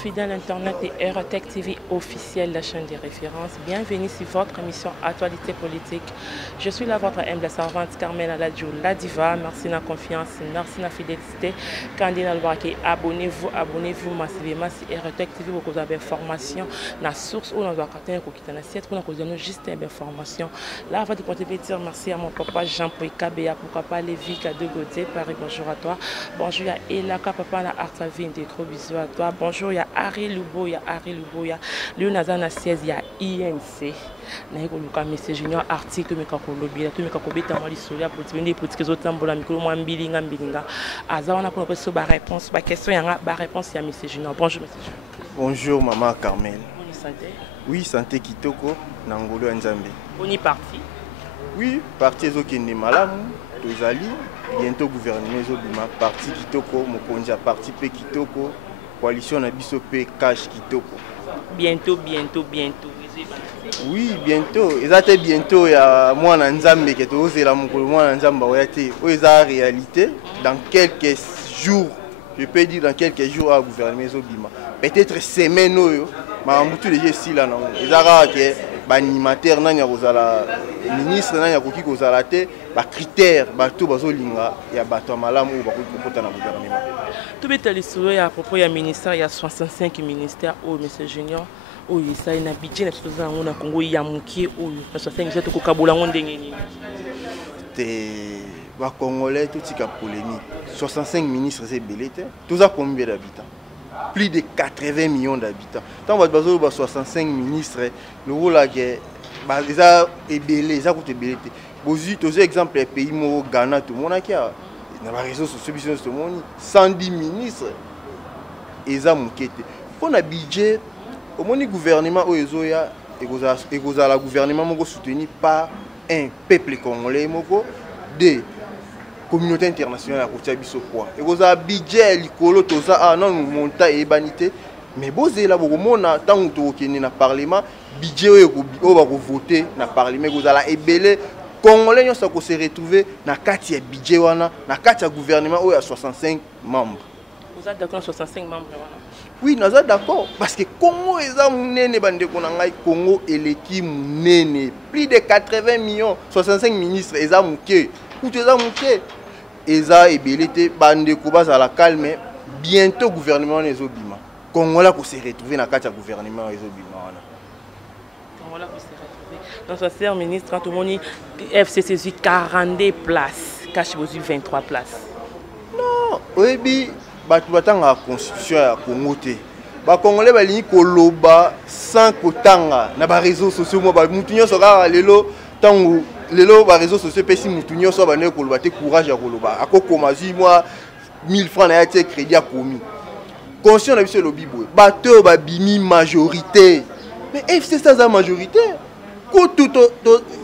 fidèles Internet et RTech TV officielle, la chaîne des références. Bienvenue sur votre émission Actualité politique. Je suis là, votre humble servante Carmen Aladjo, la diva. Merci de la confiance, merci de la fidélité. Candidat Albarké, abonnez-vous massivement sur RTech TV pour que vous avez information, la source où on doit quitter la siège pour nous donner juste une information. Là, avant de continuer, dire merci à mon papa Jean-Paul Kabea, pourquoi pas Lévi K2 Gauthier, Paris, bonjour à toi. Bonjour, il y a Elaka, papa, la Artavine, des gros bisous à toi. Bonjour, il y a Harry Lubo, il y a Léonazana 16, il y a INC. Naïkoluka, monsieur Junior, article, mais quand on lobby, tout le monde qui a été solia pour tenir pour que les autres tambours, micro, moi, bilinga. Azawana pour une réponse, ma question, il y a une réponse, il y a monsieur Junior. Bonjour, monsieur Junior. Bonjour, maman Carmel. Bonne santé. Oui, santé Kitoko, Nangolo Nzambe. On y parti. Oui, parti Ezokende Malamu, Tozali, bientôt gouvernement Ezobima, parti Kitoko, Mokonja, parti P Kitoko, coalition Nabiso P Cash Kitoko. Bientôt. Oui, bientôt. Exactement bientôt, il y a moi Nzambe qui est au Zéla Mokolo, moi Nzamba Oyate, Oeza réalité, dans quelques jours, je peux dire dans quelques jours à gouvernement Ezobima. Peut-être semaine, mais en tout les ici là, Ezara que animateur nanya kozala ministre nanya koki kozala te ba critère bato bazolinga ya bato malamu ba kokota na gouvernement. Tout betali solo ya propos ya ministère ya 65 ministères au monsieur Junior o isa ina budget na tsoza ngona Congo ya mukie o na 65 to kokabola ngondenge nini. Te ba congolais tout tika polémique. 65 ministres c'est belete. Tous à combien d'habitants? Plus de 80 millions d'habitants. Tant que vous avez 65 ministres, le rôle est belé, ça coûte belé. Vous avez exemple les pays au Ghana, tout le monde qui a dans la réseau social, 110 ministres. Et ça m'inquiète. Pour un budget, au moins le gouvernement au Ezoya et le gouvernement soutenu par un peuple congolais, de communauté internationale à côté de quoi et vous avez budget likolo toza ah non monta et banité mais bozé là beaucoup mona tant que na parlement budget o ba voter na parlement vous allez ebele congolais nyonso ko se retrouver na kati ya budget wana na kati ya gouvernement o ya 65 membres. Vous êtes d'accord 65 membres wana? Oui, nous sommes d'accord parce que Congo est munene bande konangai Congo et l'équipe munene plus de 80 millions 65 ministres eza muke ou eza muke. Eza et belité bande koba à la calme bientôt gouvernement ezobima Congolais ko se retrouver na kati ya gouvernement ezobima wana Congolais ko se retrouver dans sa sœur ministre tout le monde FCC 42 places cache 23 places non oyebi batu batanga constitution ya Congo te ba Congolais balingi koloba sans kotanga na ba réseaux sociaux mo ba mutu nyonso kaka lelo tango lelo ba réseaux sociaux pesi mutu nyonso ba ne koloba te courage ya koloba akokoma zi moi 1000 francs na ya te crédit a commis conscient na biso lobi boy bato ba bimi majorité mais FC ça majorité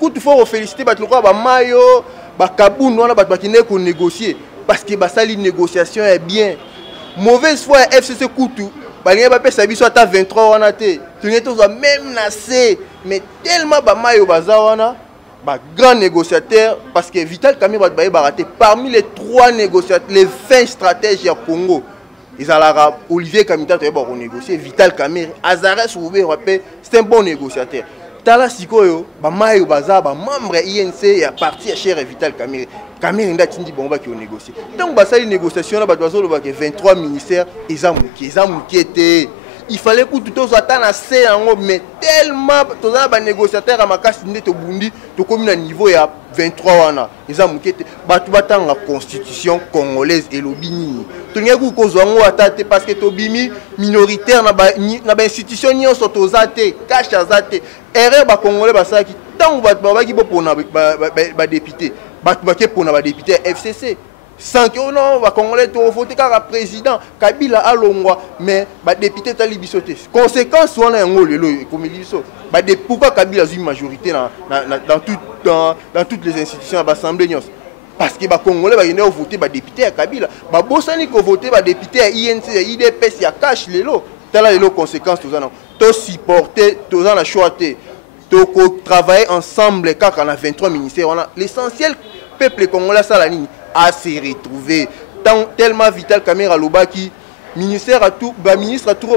kutu faut féliciter bato ko ba mayo ba kabunu wana bato bakine ko négocier parce que ba sali négociation est bien mauvaise foi FCC kutu balinga ba pesa biso ata 23 wana te tunye to même na C mais tellement ba mayo baza wana ba grand négociateur parce que Vital Kamerhe va baraté parmi les 3 négociateurs les 20 stratèges ya Congo ils allaient Olivier Kamita to ba négocier Vital Kamerhe Azares Oubé c'est un bon négociateur tala sikoyo ba mayo baza ba membre INC ya parti ya cher Vital Kamerhe ndati bomba qui négocier donc ba sali négociation là ba dozo lo ba que 23 ministères ezamuki te il fallait que tout le monde assez mais tellement tous les négociateurs à ma casse to bundi to comme na niveau ya 23 wana ezamuki te batu batanga constitution congolaise et lobini to ngeku ko zongo atate parce que to bimi minoritaire na ba institution nyonso to zate cash azate erreur ba congolais basaki tant batu babaki bopona ba député batu baké pona ba député FCC sans que non va congolais to voter car président Kabila alongwa mais ba député tali bisoté conséquence on a un lelo comme biso ba de pourquoi Kabila a une majorité dans toutes les institutions à l'Assemblée nyos parce que ba congolais ba yene voter ba député à Kabila ba bosani ko voter ba député à INC IDPS ya cash lelo tala lelo conséquence to supporter to na choix te to travailler ensemble car on a 23 ministères on a l'essentiel peuple congolais ça la ligne à se retrouver tellement Vital Kamerhe Alobaki ministère à tout, ministre à tout,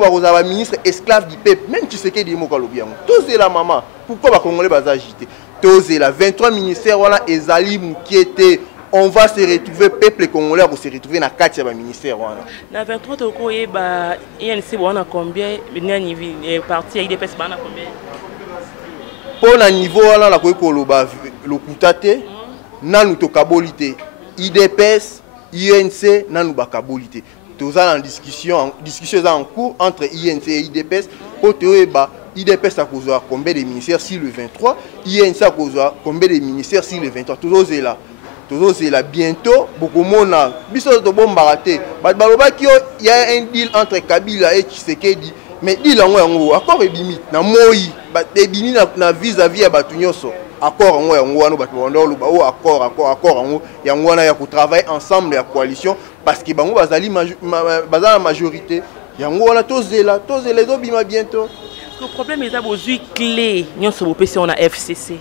ministre esclave du peuple. Même tu sais que des mots comme bien. Tous c'est la maman. Pourquoi les Congolais vont agiter? Tous c'est la 23 ministères voilà ezali qui était. On va se retrouver peuple congolais pour se retrouver dans 4 ministères voilà. Na 23 toko yeba INC bona combien ni parti IDPS bana combien? Pour le niveau voilà la koloba le kutate nanu to kabolité IDPS INC nanu ba kabolité. Tous en discussion en cours entre INC et IDPS pour te yeba IDPS a causé combien de ministères sur le 23, INC a causé combien de ministères sur le 23. Toujours c'est là. Toujours c'est là. Bientôt, beaucoup de monde a de bon baraté. Il y a un deal entre Kabila et Tshisekedi. Mais il y a un accord et limite. Na moi, limite na vis-à-vis à Batunyoso. Accord en accord il y a travailler ensemble la coalition parce que bango bazali la majorité. Il y a tous les obima bientôt. Le problème est que clé, nous sommes on a FCC.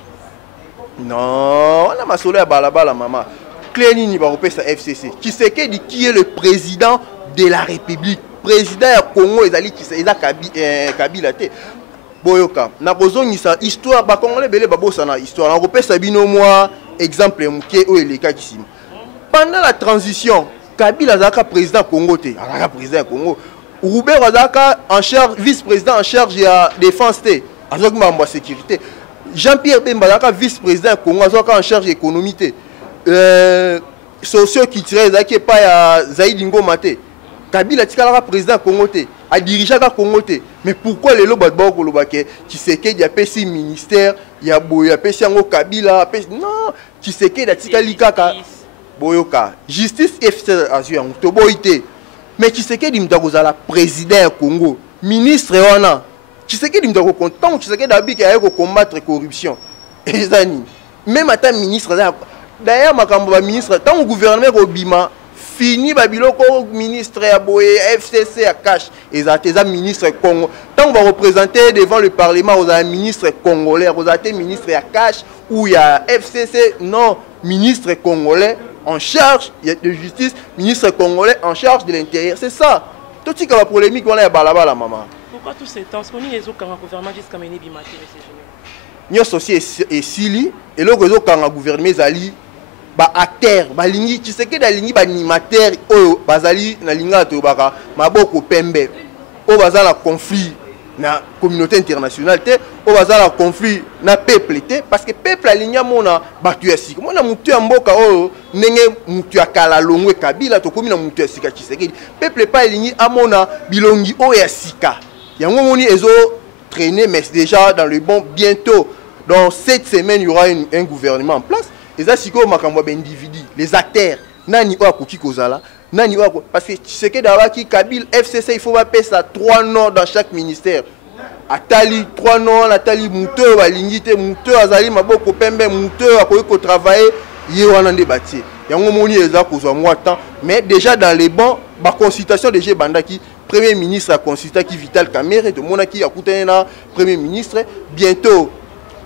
Non, on a ma soleil à balabala maman. Clé ni va sa FCC. Qui sait qui est le président de la République? Président du Congo ezali qui c'est Kabila te. Boyoka. Na besoin sa histoire ba Congolais belé babosa na histoire. On repère bino moi exemple muké o eleka kisima. Pendant la transition, Kabila zaka président Congo te. Azaka président Congo. Roubert Azaka en charge, vice-président en charge de la défense, de sécurité. Jean-Pierre Bemba, vice-président Congo, en charge de l'économie. Socio-culturel, qui n'est pas Zaïd Ngomate. Kabila Tikala, président Congo, a dirigé le Congo. Mais pourquoi les lobes qui sait qu'il y a PC ministère, il y a PC Kabila, non, qui sait qu'il y a Tikalika, Boyoka, justice FC Azur, Toboïté. Mais qui sait que la président du Congo, ministre wana, qui sait que dimdako content, qui sait que d'habitude il y a combattre la corruption. Et même à ta ministre d'ailleurs ma ministre tant au gouvernement Obima fini babiloko ministre à Boé FCC à cash et ça ministre Congo tant on va représenter devant le parlement aux ministre congolais aux ministre à cash ou il y a FCC non ministre congolais en charge de justice, ministre congolais en charge de l'intérieur. C'est ça. Tout ce qui est la polémique, on a balaba la maman. Pourquoi tous ces temps? Est-ce qu'on y a les autres gouvernements jusqu'à mener Bimati, nous sommes aussi et Sili, et le réseau quand le gouvernement Zali, acteur, balingi, tu sais que dans l'ingé animateur, bazali na linga to baka, maboko pembe, bazali na conflit. Na communauté internationale te o bazala conflit na peuple te parce que peuple alinya mona batu ya sika mona mutu ya mboka o ndenge mutu ya kala longwe Kabila to komi na mutu ya sika Tshisekedi peuple pas aligné amona bilongi o ya sika yango moni ezo traîner mais déjà dans le bon bientôt dans cette semaine il y aura un gouvernement en place et ça siko makambo ba individu les acteurs nani o akoki kozala nani wako parce que tu sais que d'abord qui Kabila FCC il faut payer ça 3 noms dans chaque ministère. Atali 3 noms, Atali Mouteur, Balingite Mouteur, Azali Maboko Pembe Mouteur, akoki ko travailler yé wana ndebati. Yango moni eza kozwa moi temps mais déjà dans les bons ba consultation déjà bandaki premier ministre a consulté qui Vital Kamerhe to monaki akutana na premier ministre bientôt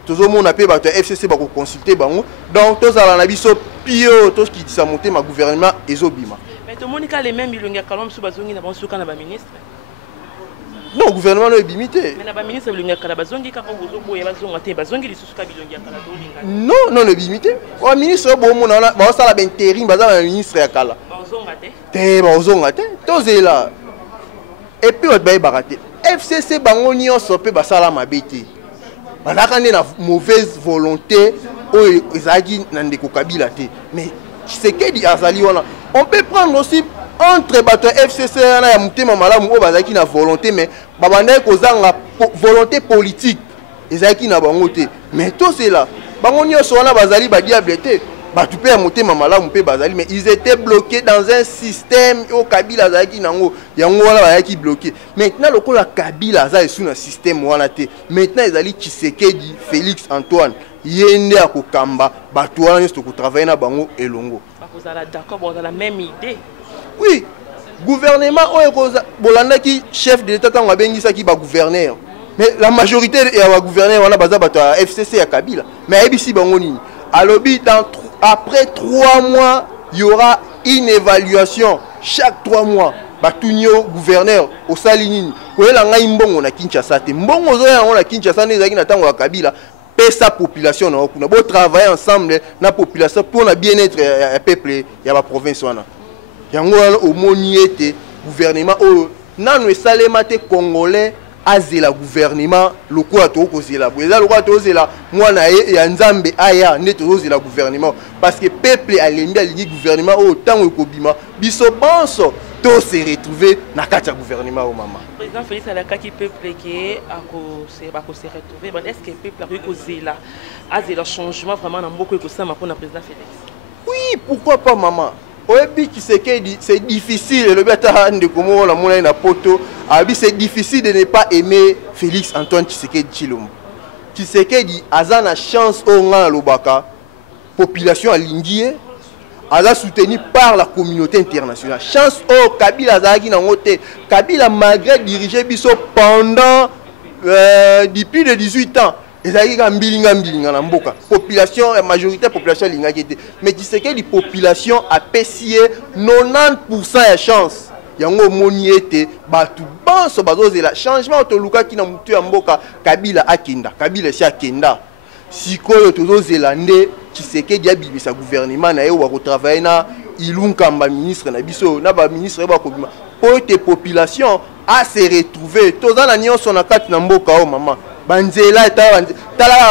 tout monde appelle bato FCC ba ko consulter bango donc tous ala na biso pio tous qui sa monter ma gouvernement ezobima. Mais Monica les mêmes bilongi kalom sous bazongi na bansuka na ba ministre. Non, le gouvernement est limité. Mais na ba ministre bilongi kala bazongi ka ko boye bazonga te bazongi lisusuka bilongi kala to linga. Non, non le limité. O ministre bo mona na ba sala ben intérim baza ministre ya kala. Bazonga te. Te bazonga te. Tozela. Et puis on ba baraté. FCC bango nyonso pe basala mabete. Balaka na mauvaise volonté o ezagi na ndeko Kabila te. Mais c'est que dit azali wana. On peut prendre aussi entre bateau FCC et Moutéma Malamu, qui na volonté, mais babandé kozanga volonté politique. Ezaki na bangote. Mais tout cela, bangonio sona bazali ba diableté. Batu pe Moutéma Malamu pe bazali, mais ils étaient bloqués dans un système au Kabila zaki nango. Yango wana bayaki bloqué. Maintenant le la Kabila za sous un système wana te. Maintenant ezali Tshisekedi, Félix Antoine, yende akokamba batu wana nyoso ko travailler na bango elongo. Vous êtes d'accord, vous avez la même idée. Oui, gouvernement, qui chef de l'État, on a bien qui va gouverner. Mais la majorité est gouverner, on a besoin FCC à Kabila. Mais ici, après 3 mois, il y aura une évaluation. Chaque 3 mois, batunyo gouverneur au salinini koyela ngai mbongo na Kinshasa te mbongo zo yango na Kinshasa ne ezaki na tango ya Kabila pesa population na kuna bo travailler ensemble na population pour na bien-être ya peuple ya ba province wana yango omoni ete gouvernement o nanu esalema te congolais azela gouvernement lokola to kozela boza lokola to zela mwana ya nzambe aya ne to zela gouvernement parce que peuple alembi alingi gouvernement o tango ekobima biso bonso to se retrouver na kati ya gouvernement au mama président Félix Alakaki peuple qui a se retrouver mais est-ce que peuple a kozela azela changement vraiment na mboko ekosama pour na président Félix? Oui, pourquoi pas maman? Oyebi Tshisekedi, c'est difficile, le bata de comment la monnaie na poto, c'est difficile de ne pas aimer Félix Antoine Tshisekedi Tshilombo. Tshisekedi aza na chance au nga lobaka, population alingie, aza soutenu par la communauté internationale. Chance au Kabila azaki na ngote, Kabila malgré diriger biso pendant depuis de 18 ans. Ezali ka mbilinga na mboka population majorité population lingaki te mais Tshisekedi population a pesié 90% ya chance yango moni ete batu banso bazozela changement to luka ki na mutu ya mboka Kabila akenda Kabila si akenda sikoyo tozozela nde Tshisekedi abibisa gouvernement na ye wa ko travailler na ilunkamba ministre na biso na ba ministre ba kobima pour te population a se retrouver tozana nyonso na kati na mboka o mama banzela tala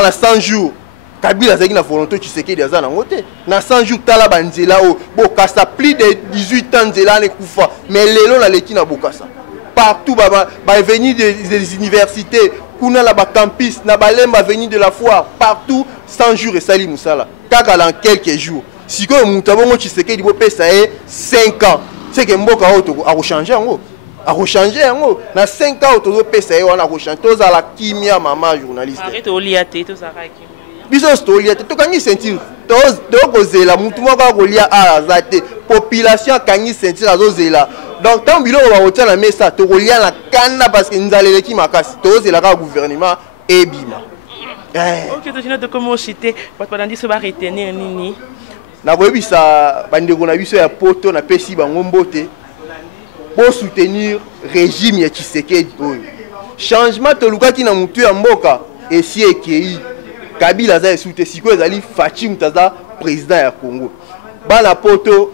na 100 jours Kabila zaki na volonté Tshisekedi aza na ngote na 100 jours tala banzela o bokasa plus de 18 ans nzela ne kufa mais lelo na leki na bokasa partout ba venir des universités kuna la ba campus na balemba venir de la foire partout 100 jours et sali musala kaka dans quelques jours siko mutabongo Tshisekedi bo pesa 5 ans c'est que mboka o a changer ngo a rechanger yango na 5 ans autozo pesa yo na rechanger toza la kimia mama journaliste arrête oliate to zara kimia biso stoliate to kangi sentir to kozela mutu moko kolia azate population kangi sentir azozela donc tant bilo ba otia na mesa to kolia na kana parce que nzalele ki makasi to zela ka gouvernement ebima OK to jina de comment chiter pas dire se va retenir nini na boyebisa bandeko na biso ya poto na pesi bango mbote pour soutenir régime ya Tshisekedi oyo changement to lukaki na mutu ya mboka esi ekei Kabila za soute siko ezali Fachi Mutaza président ya Congo bana poto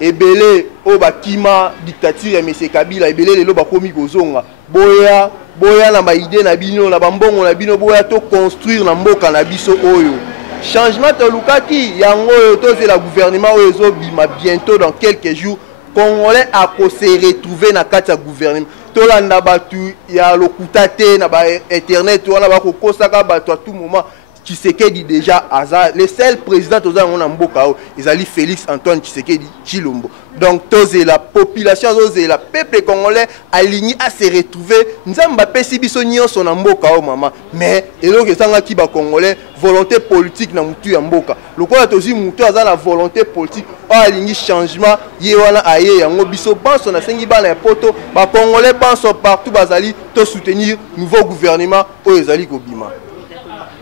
ebele o bakima dictature ya monsieur Kabila ebele lelo bakomi kozonga boya na ba idée na bino na bambongo na bino boya to construire na mboka na biso oyo changement to lukaki yango oyo tozela gouvernement oyo ezobima bientôt dans quelques jours Congolais a se retrouver na kati ya gouvernement tolanda batu ya lokuta te na ba internet wana ba kokosaka batu à tout moment Tshisekedi déjà aza le seul président toza ngona mboka o ezali Félix Antoine Tshisekedi Tshilombo donc toze la population toze la peuple congolais aligné à se retrouver nzamba pesi biso nyonso na mboka o mama mais eloko esanga ki ba congolais volonté politique na mutu ya mboka lokola tozi mutu aza na volonté politique o alingi changement ye wana aye yango biso banso na sengi bana ya poto ba congolais banso partout bazali to soutenir nouveau gouvernement o ezali kobima.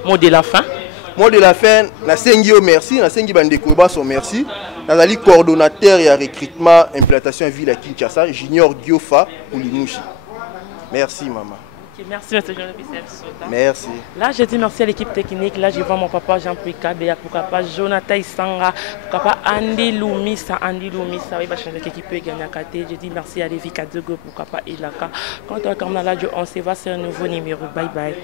Mot de la fin. Mot de la fin, na sengi o merci, na sengi bandeko baso merci. Nazali coordonnateur ya recrutement implantation ville à Kinshasa, Junior Giofa Poulimouchi. Merci maman. Okay, merci monsieur Jean-Louis Sota. Merci. Là je dis merci à l'équipe technique, là je vois mon papa Jean-Pierre Kabea, pourquoi pas Jonathan Isanga, pourquoi pas Andy Lumisa, oui bah changer l'équipe peut gagner à côté. Je dis merci à Lévi Kadogo, pourquoi pas Ilaka. Quand on a là on se voit sur un nouveau numéro. Bye bye.